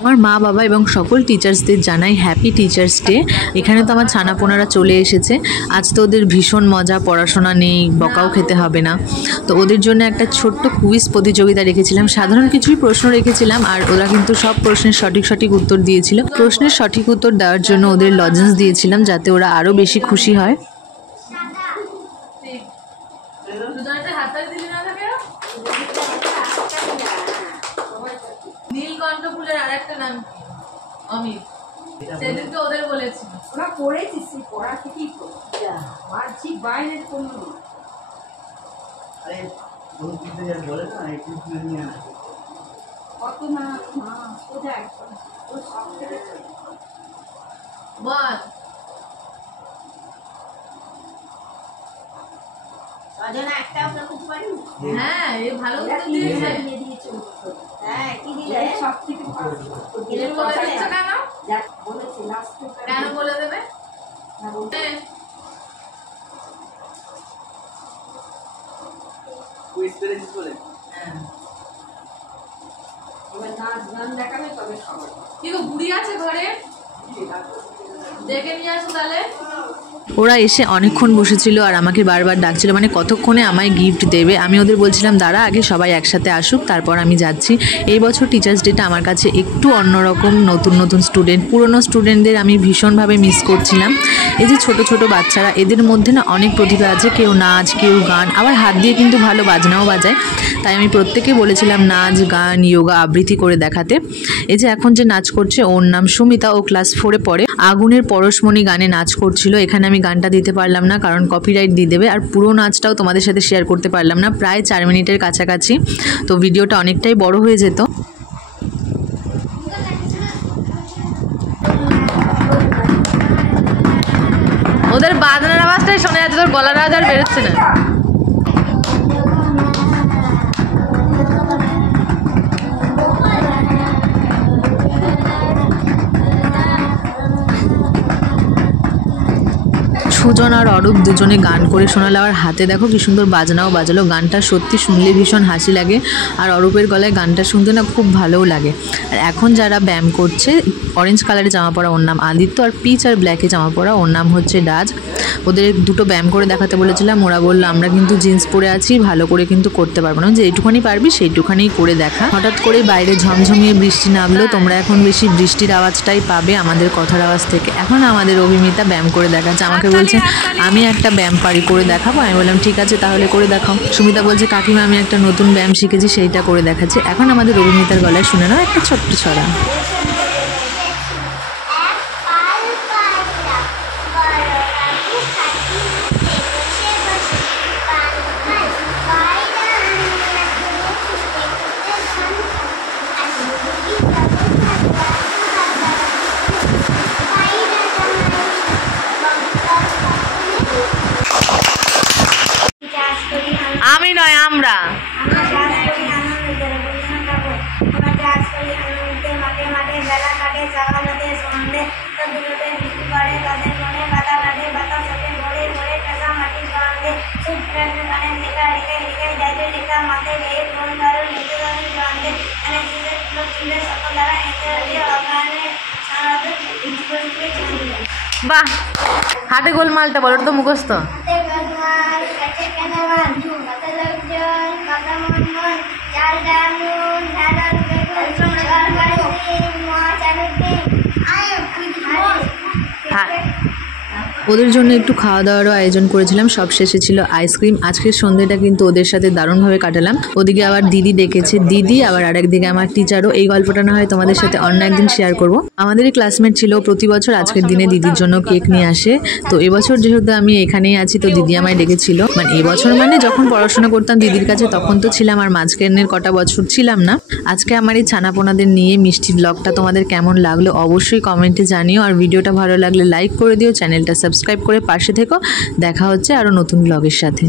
আমার মা বাবা এবং সকল টিচার্সদের জানাই হ্যাপি টিচার্স ডে। এখানে তো আমার ছানাপোনারা চলে এসেছে। আজ তো ওদের ভীষণ মজা, পড়াশোনা নেই, বকাও খেতে হবে না। তো ওদের জন্য একটা ছোট্ট কুইজ প্রতিযোগিতা রেখেছিলাম, সাধারণ কিছুই প্রশ্ন রেখেছিলাম, আর ওরা কিন্তু সব প্রশ্নের সঠিক উত্তর দিয়েছিল। প্রশ্নের সঠিক উত্তর দেওয়ার জন্য ওদের লজেন্স দিয়েছিলাম, যাতে ওরা আরও বেশি খুশি হয়। নীলকণ্ঠ ফুলের আরেকটা নাম অমিত, সেদিনকে ওদের বলেছি ওরা পড়েছিস, পড়া থেকেই মারছি বাইরের কোনো কত না কোথায় বল অজনা একটা আমরা খুব পারি। হ্যাঁ এই ভালো উত্তর দিয়েছে। হ্যাঁ কি দিলে সবথেকে ভালো দিলে বলেছে কেন যা বলেছি লাস্ট কেন বলে দেবে না বলতে কুইজ পেরেছিস বলে। হ্যাঁ এবার নাচ গান দেখাবে তবে সবাই কি গো বুড়ি আছে ঘরে দেখে নিয়ে আসো তাহলে। ওরা এসে অনেকক্ষণ বসেছিল আর আমাকে বারবার ডাকছিল, মানে কতক্ষণে আমায় গিফট দেবে। আমি ওদের বলছিলাম দাঁড়া, আগে সবাই একসাথে আসুক, তারপর আমি যাচ্ছি। এই বছর টিচার্স ডেটা আমার কাছে একটু অন্যরকম। নতুন স্টুডেন্ট, পুরনো স্টুডেন্টদের আমি ভীষণভাবে মিস করছিলাম। এই যে ছোট বাচ্চারা, এদের মধ্যে না অনেক প্রতিভা আছে, কেউ নাচ, কেউ গান, আবার হাত দিয়ে কিন্তু ভালো বাজনাও বাজায়। তাই আমি প্রত্যেকে বলেছিলাম নাচ, গান, যোগা, আবৃত্তি করে দেখাতে। এই যে এখন যে নাচ করছে, ওর নাম সুমিতা, ও ক্লাস 4-এ পড়ে। আগুনের পরশমণি গানে নাচ করছিল। এখানে আমি গানটা দিতে পারলাম না, কারণ কপিরাইট দিয়ে দেবে। আর পুরো নাচটাও তোমাদের সাথে শেয়ার করতে পারলাম না, প্রায় 4 মিনিটের কাছাকাছি। তো ভিডিওটা অনেকটাই বড় হয়ে যেত। ওদের বাজনার আওয়াজটাই শোনা যাচ্ছে, তোর গলার আওয়াজ আর বেরোচ্ছে না। সুজন আর অরূপ দুজনে গান করে শোনালো, আর হাতে দেখো কি সুন্দর বাজনাও বাজালো। গানটা সত্যি শুনলে ভীষণ হাসি লাগে, আর অরূপের গলায় গানটা শুনতে না খুব ভালোও লাগে। আর এখন যারা ব্যায়াম করছে, অরেঞ্জ কালারে জামা পরা ওর নাম আদিত্য, আর পিচ আর ব্ল্যাকে জামা পরা ওর নাম হচ্ছে রাজ। ওদের দুটো ব্যায়াম করে দেখাতে বলেছিলাম, ওরা বললো আমরা কিন্তু জিন্স পরে আছি, ভালো করে কিন্তু করতে পারবো না, যে এইটুখানি পারবি সেইটুখানেই করে দেখা। হঠাৎ করে বাইরে ঝমঝমিয়ে বৃষ্টি নামলো। তোমরা এখন বেশি বৃষ্টির আওয়াজটাই পাবে আমাদের কথার আওয়াজ থেকে। এখন আমাদের অভিমিতা ব্যায়াম করে দেখাচ্ছে, আমাকে বলছে আমি একটা ব্যায়াম পারি, করে দেখাবো। আমি বললাম ঠিক আছে তাহলে করে দেখাও। সুমিতা বলছে কাকিমা আমি একটা নতুন ব্যায়াম শিখেছি, সেইটা করে দেখাচ্ছে। এখন আমাদের অভিমিতার গলায় শুনে নাও একটা ছোট্ট ছড়া। আমি নয় আমরা বাহ। হাতে গোলমালটা বলো তো মুখস্থ। ওদের জন্য একটু খাওয়া দাওয়ারও আয়োজন করেছিলাম, সব শেষে ছিল আইসক্রিম। আজকের সন্ধ্যেটা কিন্তু ওদের সাথে দারুণভাবে কাটালাম। ওদিকে আবার দিদি ডেকেছে, দিদি আবার আরেকদিকে আমার টিচারও। এই গল্পটা না হয় তোমাদের সাথে অন্য একদিন শেয়ার করব। আমাদেরই ক্লাসমেট ছিল, প্রতি বছর আজকের দিনে দিদির জন্য কেক নিয়ে আসে। তো এবছর যেহেতু আমি এখানেই আছি, তো দিদি আমায় ডেকেছিল। মানে এবছর মানে যখন পড়াশোনা করতাম দিদির কাছে তখন তো ছিলাম, আর মাঝখানের কটা বছর ছিলাম না। আজকে আমার এই ছানাপোনাদের নিয়ে মিষ্টি ব্লগটা তোমাদের কেমন লাগলো অবশ্যই কমেন্টে জানিও, আর ভিডিওটা ভালো লাগলে লাইক করে দিও, চ্যানেলটা সাবস্ক্রাইব করে পাশে থেকো। দেখা হচ্ছে আরও নতুন ব্লগের সাথে।